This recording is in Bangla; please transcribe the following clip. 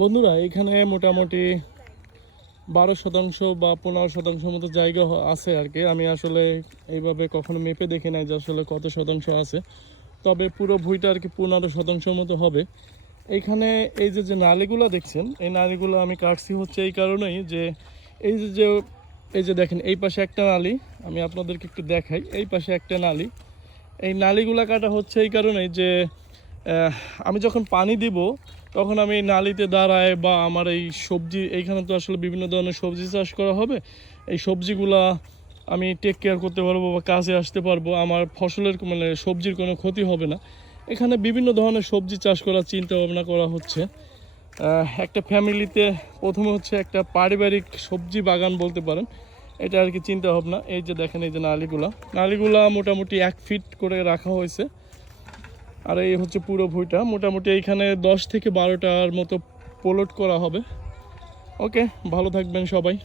বন্ধুরা, এখানে মোটামুটি 12% বা 15% মতো জায়গা আছে আর কি। আমি আসলে এইভাবে কখনো মেপে দেখি নাই যে আসলে কত শতাংশ আছে, তবে পুরো ভুঁইটা আর কি 15% মতো হবে। এইখানে এই যে যে নালীগুলো দেখছেন, এই নালীগুলো আমি কাটছি হচ্ছে এই কারণেই যে এই যে যে এই যে দেখেন, এই পাশে একটা নালী, আমি আপনাদেরকে একটু দেখাই। এই পাশে একটা নালী, এই নালীগুলো কাটা হচ্ছে এই কারণেই যে আমি যখন পানি দিব তখন আমি এই নালীতে দাঁড়ায় বা আমার এই সবজি, এইখানে তো আসলে বিভিন্ন ধরনের সবজি চাষ করা হবে, এই সবজিগুলা আমি টেক কেয়ার করতে পারবো বা কাজে আসতে পারবো, আমার ফসলের মানে সবজির কোনো ক্ষতি হবে না। এখানে বিভিন্ন ধরনের সবজি চাষ করার চিন্তা ভাবনা করা হচ্ছে। একটা ফ্যামিলিতে প্রথমে হচ্ছে একটা পারিবারিক সবজি বাগান বলতে পারেন, এটা আর কি চিন্তা ভাবনা। এই যে দেখেন, এই যে নালীগুলা মোটামুটি 1 ফিট করে রাখা হয়েছে। আর এই হচ্ছে পুরো ভুঁইটা, মোটামুটি এইখানে 10 থেকে 12টার মতো প্লট করা হবে। ওকে, ভালো থাকবেন সবাই।